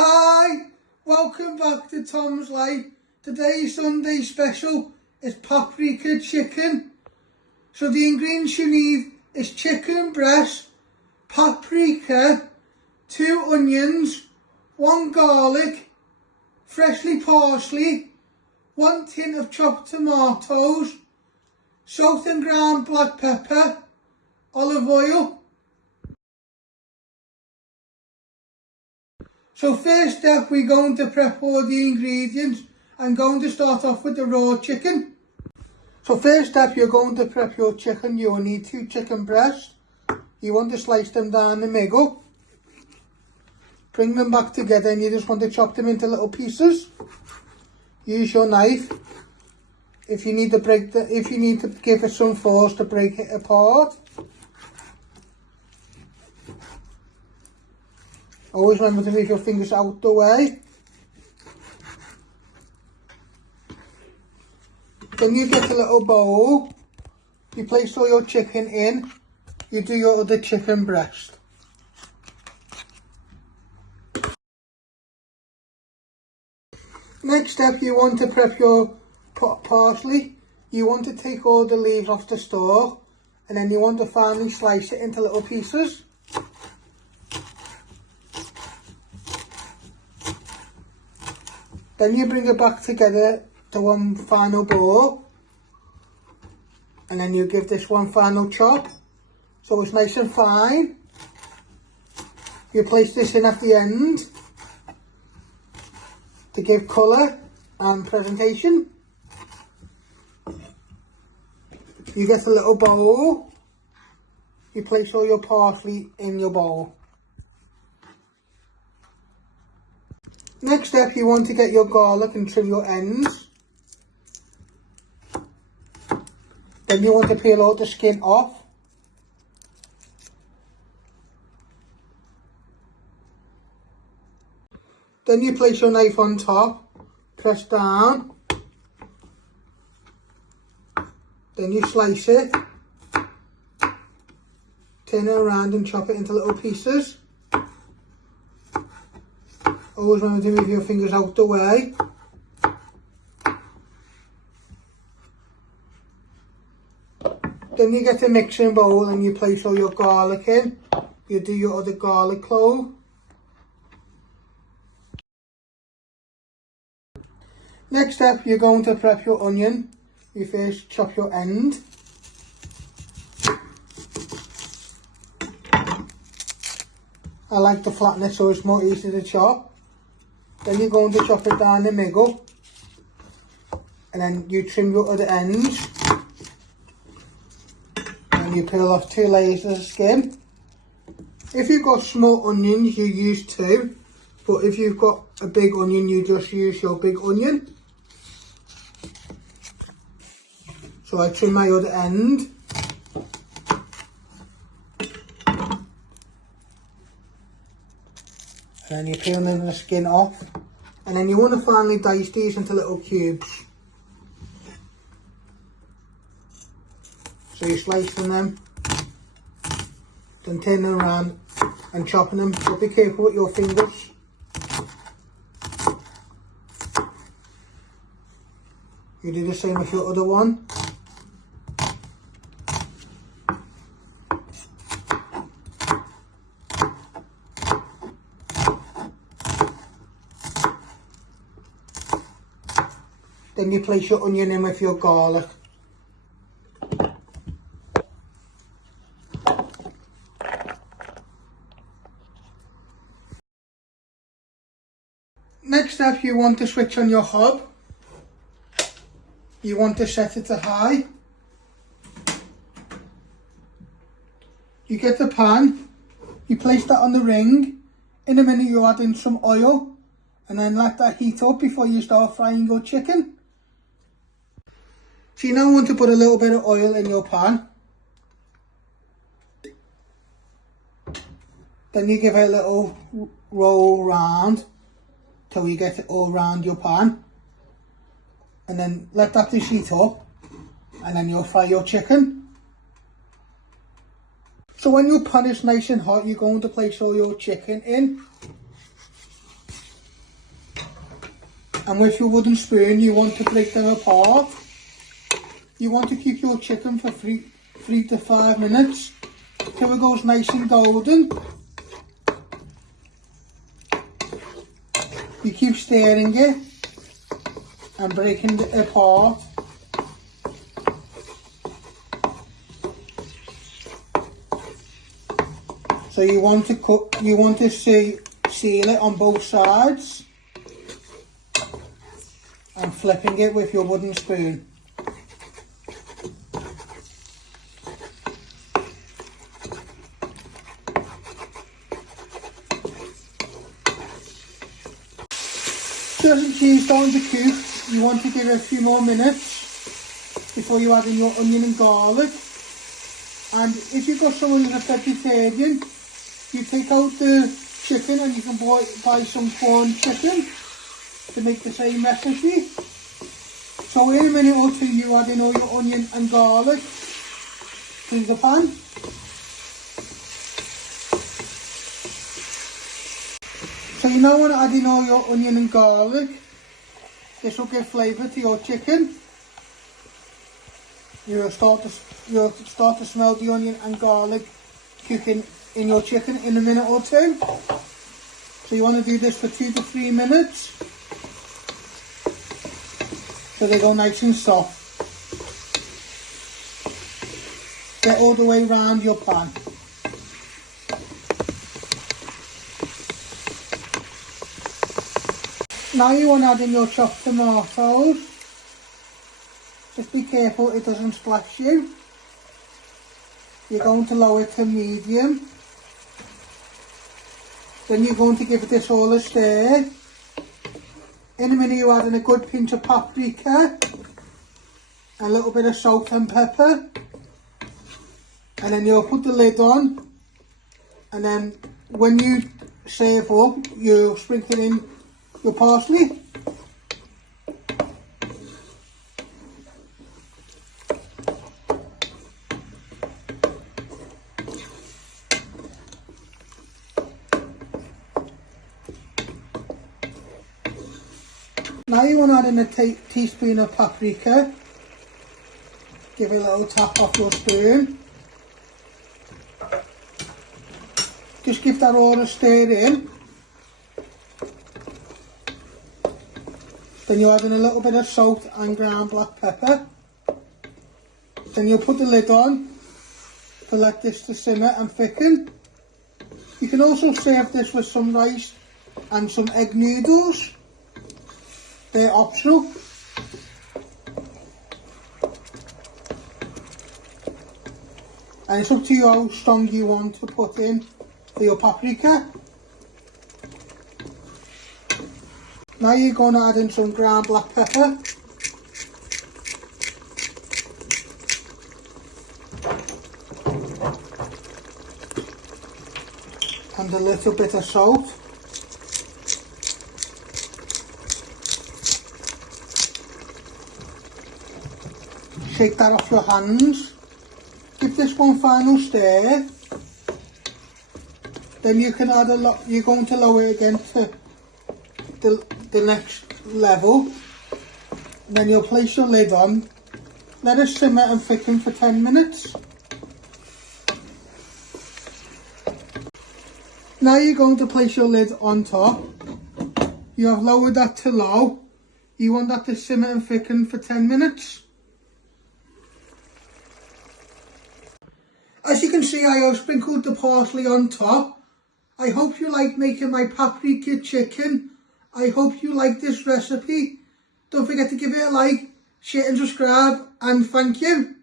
Hi, welcome back to Tom's Life. Today's Sunday special is paprika chicken. So the ingredients you need is chicken breast, paprika, 2 onions, 1 garlic, freshly parsley, 1 tin of chopped tomatoes, salt and ground black pepper, olive oil. So first step, we're going to prep all the ingredients. I'm going to start off with the raw chicken. So first step, you're going to prep your chicken. You'll need 2 chicken breasts. You want to slice them down the middle. Bring them back together and you just want to chop them into little pieces. Use your knife. If you need to give it some force to break it apart. Always remember to leave your fingers out the way. Then you get a little bowl, you place all your chicken in, you do your other chicken breast. Next step, you want to prep your parsley. You want to take all the leaves off the stalk and then you want to finely slice it into little pieces. Then you bring it back together to one final bowl. And then you give this one final chop. So it's nice and fine. You place this in at the end to give colour and presentation. You get a little bowl. You place all your parsley in your bowl. Next step, you want to get your garlic and trim your ends. Then you want to peel all the skin off. Then you place your knife on top, press down. Then you slice it. Turn it around and chop it into little pieces. Always remember to move your fingers out the way. Then you get a mixing bowl and you place all your garlic in. You do your other garlic clove. Next step, you're going to prep your onion. You first chop your end. I like the flatness so it's more easy to chop. Then you're going to chop it down the middle. And then you trim your other ends. And you peel off 2 layers of skin. If you've got small onions, you use 2. But if you've got a big onion, you just use your big onion. So I trim my other end. And then you peel the skin off. And then you want to finally dice these into little cubes. So you're slicing them, then turning them around and chopping them. But be careful with your fingers. You do the same with your other one. Then you place your onion in with your garlic. Next up, you want to switch on your hob. You want to set it to high. You get the pan, you place that on the ring. In a minute you add in some oil and then let that heat up before you start frying your chicken. So you now want to put a little bit of oil in your pan. Then you give it a little roll round till you get it all round your pan. And then let that just heat up and then you'll fry your chicken. So when your pan is nice and hot, you're going to place all your chicken in. And with your wooden spoon, you want to break them apart. You want to keep your chicken for 3 to 5 minutes till it goes nice and golden. You keep stirring it and breaking it apart. So you want to seal it on both sides and flipping it with your wooden spoon. Just in case starting to cook, you want to give it a few more minutes before you add in your onion and garlic. And if you've got someone who's a vegetarian, you take out the chicken and you can buy some corn chicken to make the same recipe. So in a minute or two, you add in all your onion and garlic to the pan. So you now want to add in all your onion and garlic. This will give flavour to your chicken. You'll start to smell the onion and garlic cooking in your chicken in a minute or two. So you want to do this for 2 to 3 minutes so they go nice and soft. Get all the way around your pan. Now you want to add in your chopped tomatoes. Just be careful it doesn't splash you. You're going to lower it to medium. Then you're going to give this all a stir. In a minute you add in a good pinch of paprika, a little bit of salt and pepper, and then you'll put the lid on, and then when you serve up, you sprinkle in your parsley. Now you want to add in a teaspoon of paprika. Give it a little tap off your spoon. Just give that all a stir in. Then you add in a little bit of salt and ground black pepper. Then you'll put the lid on to let this to simmer and thicken. You can also serve this with some rice and some egg noodles. They're optional. And it's up to you how strong you want to put in for your paprika. Now you're going to add in some ground black pepper. And a little bit of salt. Shake that off your hands. Give this one final stir. Then you can add you're going to lower it again to the next level. Then you'll place your lid on. Let it simmer and thicken for 10 minutes. Now you're going to place your lid on top. You have lowered that to low. You want that to simmer and thicken for 10 minutes. As you can see, I have sprinkled the parsley on top. I hope you like making my paprika chicken. I hope you like this recipe. Don't forget to give it a like, share and subscribe, and thank you.